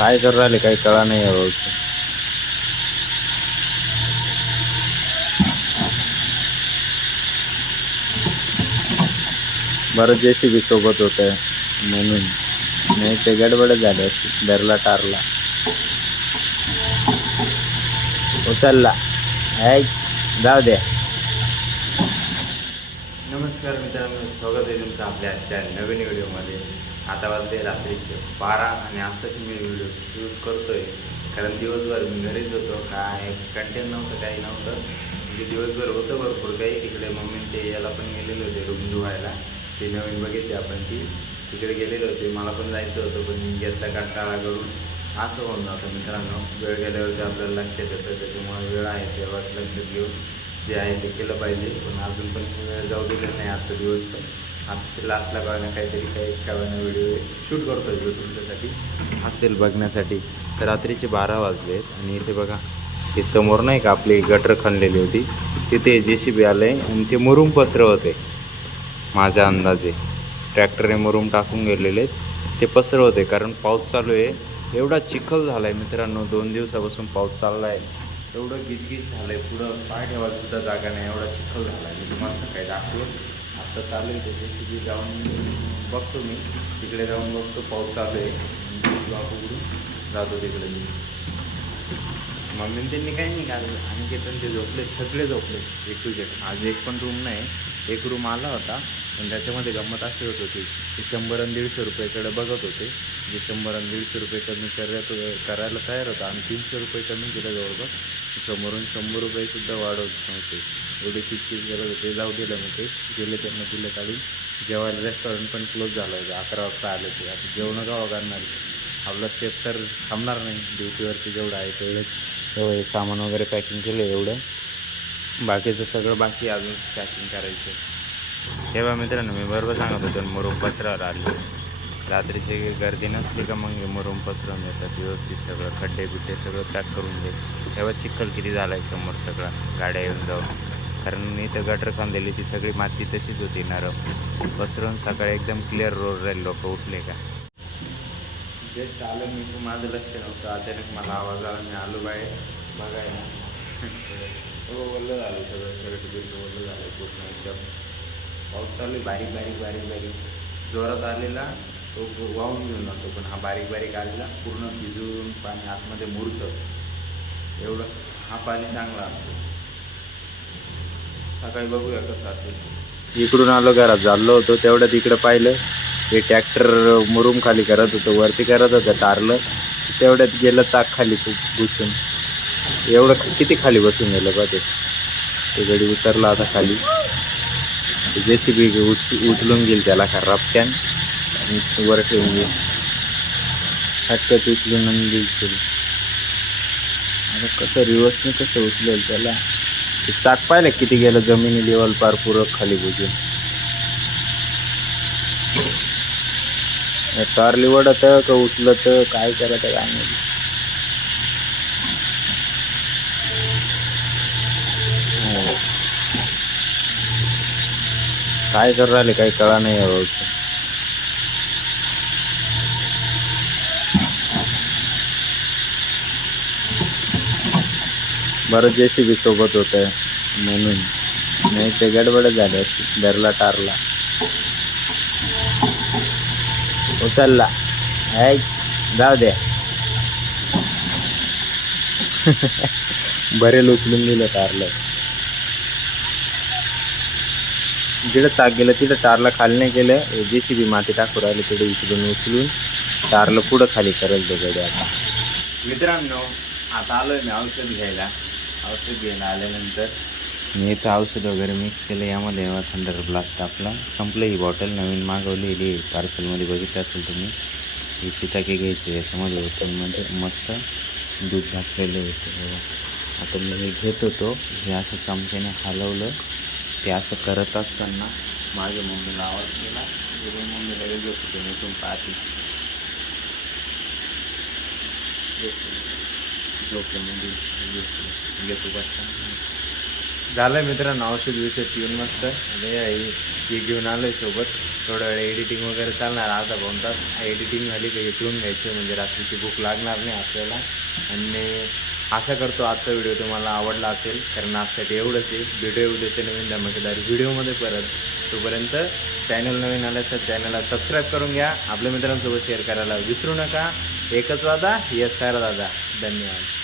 काय करू राहिले काही कळा नाही या भाऊच. बरं JCB सोबत होत म्हणून, नाही ते गडबडच झाले असते. धरला टारला उचलला. जाऊ द्या. नमस्कार मित्रांनो, स्वागत आहे तुमचं आपल्या आजच्या नवीन व्हिडिओमध्ये. आता वाजले रात्रीचे 12 आणि आत्ताशी मी व्हिडिओ शूट करतोय. कारण दिवसभर मी घरीच होतो, काय कंटेंट नव्हतं, काही नव्हतं. म्हणजे दिवसभर होतं भरपूर काही. तिकडे मम्मी ते याला पण गेलेले होते रूम धुवायला. ते नवीन बघितली आपण, ती तिकडे गेलेले होते. मला पण जायचं होतं, पण मी घेतला कंटाळा करून. असं होऊन जातं मित्रांनो, वेळ गेल्यावरती आपल्याला लक्षात येतं. त्याच्यामुळे वेळ आहे तेव्हाच लक्षात घेऊन जे आहे ते केलं पाहिजे. पण अजून पण वेळ जाऊ दिलेला नाही आजचा दिवस. पण आता लास्टला कळणं काहीतरी काही कळणं व्हिडिओ शूट करतो जो तुमच्यासाठी असेल बघण्यासाठी. तर रात्रीचे 12 वाजले आणि इथे बघा, हे समोर नाही का आपली गटर खणलेली होती, तिथे JCB आलं आहे आणि ते मुरुम पसरवते. माझ्या अंदाजे ट्रॅक्टरने मुरुम टाकून गेलेले ते पसरवते. कारण पाऊस चालू आहे. एवढा चिखल झाला आहे मित्रांनो, 2 दिवसापासून पाऊस चालला आहे. एवढं गिचगिच झालं आहे, पुढं पाय ठेवायला सुद्धा जागा नाही, एवढा चिखल झाला आहे. मी तुम्हाला सकाळी दाखवून आत्ता चालू आहे ते JCB जाऊन बघतो. मी तिकडे जाऊन बघतो पाऊस चालू आहे, उघडून जातो तिकडे. मी मम्मी त्यांनी काही नाही का आणि ते झोपले, सगळे झोपले A to Z. आज एक पण रूम नाही. एक रूम आला होता, पण त्याच्यामध्ये गंमत अशी होत होती की 100 आणि 150 रुपयेकडे बघत होते. म्हणजे 100 आणि 150 रुपये कमी करायला तयार होता आणि 300 रुपये कमी केलं जवळपास. समोरून 100 रुपयेसुद्धा वाढवत नव्हते. एवढे किचकिच करत होते. जाऊ दिलं मग ते गेले, त्यांना दिलं काढून जेवायला. रेस्टॉरंट पण क्लोज झालं होतं, 11 वाजता आले ते. आता जेवणं गावं करणार, आपला शेफ तर थांबणार नाही ड्युटीवरती. जेवढं आहे तेवढंच सामान वगैरे पॅकिंग केलं एवढं, बाकीचं सगळं बाकी अजून पॅकिंग करायचं. तेव्हा मित्रांनो मी बरोबर सांगत होतो, मुरुम पसरावर आले. रात्रीची गर्दी नसली का मग मुरुम पसरवून देतात व्यवस्थित. सगळं खड्डे बिड्डे सगळं पॅक करून दे. तेव्हा चिखल किती झाला आहे समोर सगळा, गाड्या येऊन जाऊन. कारण इथं गटर खांदलेली ती सगळी माती तशीच होती नरम. पसरवून सकाळी एकदम क्लिअर रोड राहील. लोक उठले का जस्ट आलं मी, माझं लक्ष नव्हतं. अचानक मला आवाज आला, मी आलो बाहेर बघायला. हो, ओलं झालं सगळं, शर्ट बिर्ट ओलं झालं पूर्ण एकदम. पाऊस चालू आहे, बारीक बारीक बारीक बारीक. जोरात आलेला तो वाहून घेऊन जातो, पण हा बारीक बारीक आलेला पूर्ण भिजून पाणी आतमध्ये मुरतं. एवढं हा पाणी चांगला असतो. सकाळी बघूया कसं असेल. इकडून आलो, घरात चाललो होतो, तेवढ्यात इकडं पाहिलं हे ट्रॅक्टर मुरुम खाली करत होतं, वरती करत होतं टारलं. तेवढ्यात गेलं चाक खाली खूप घुसून. एवढं किती खाली बसून गेलं बा ते गडी उतरला आता खाली. JCB उचलून गेल त्याला का रपक्यान आणि वर ठेवून गेल. हटकत उचलून आणि गेल. आता कसं रिवर्सने कसं उचलेल त्याला. ते चाक पाहिलं किती गेलं जमिनी लेवल पार पुरं खाली बुजून. टारली वडत का उचलत काय करत काय नाही. काय करू राहिले काही कळा नाही या भाऊच. बरं JCB सोबत होत म्हणून, नाही ते गडबडच झाले असते. धरला टारला उचलला. जाऊ द्या. बरेल उचलून दिलं टारलं. जिकडं चाक गेलं तिथं टारला खाली नाही केलं. JCB माती टाकू राहिलं, तिथे इकडून उचलून टारलं पुढं खाली करेल ते गडी. आता मित्रांनो आता आलोय मी औषध घ्यायला. औषध घ्यायला आल्यानंतर मी इथं औषध वगैरे मिक्स केलं. यामध्ये थंडर ब्लास्ट आपला संपलं. ही बॉटल नवीन मागवलेली पार्सलमध्ये, बघितलं असेल तुम्ही. ही शिताके घ्यायचे, याच्यामध्ये होतं म्हणजे मस्त दूध घातलेलं होतं. आता मी हे घेत होतो, हे असं चमच्याने हलवलं. ते असं करत असताना माझ्या मम्मीला आवाज केला. मम्मीला वेगळं होतं, मी इथून पाहते झोपल्यामध्ये घेतो बघता. झालं मित्रांनो औषध विषध पिऊन मस्त. हे घेऊन आलोय सोबत. थोडा वेळ एडिटिंग वगैरे चालणार, अर्धा पाऊण तास. एडिटिंग झाली की हे पिऊन घ्यायचं, म्हणजे रात्रीची भूक लागणार नाही आपल्याला. आणि आशा करतो आजचा व्हिडिओ तुम्हाला आवडला असेल, कारण आजसाठी एवढंच आहे. भेटूया उद्याच्या नवीन धमाकेदार व्हिडिओमध्ये परत. तोपर्यंत चॅनल नवीन आल्यास चॅनलला सबस्क्राईब करून घ्या, आपल्या मित्रांसोबत शेअर करायला विसरू नका. एकच वादा, यस सर दादा. धन्यवाद.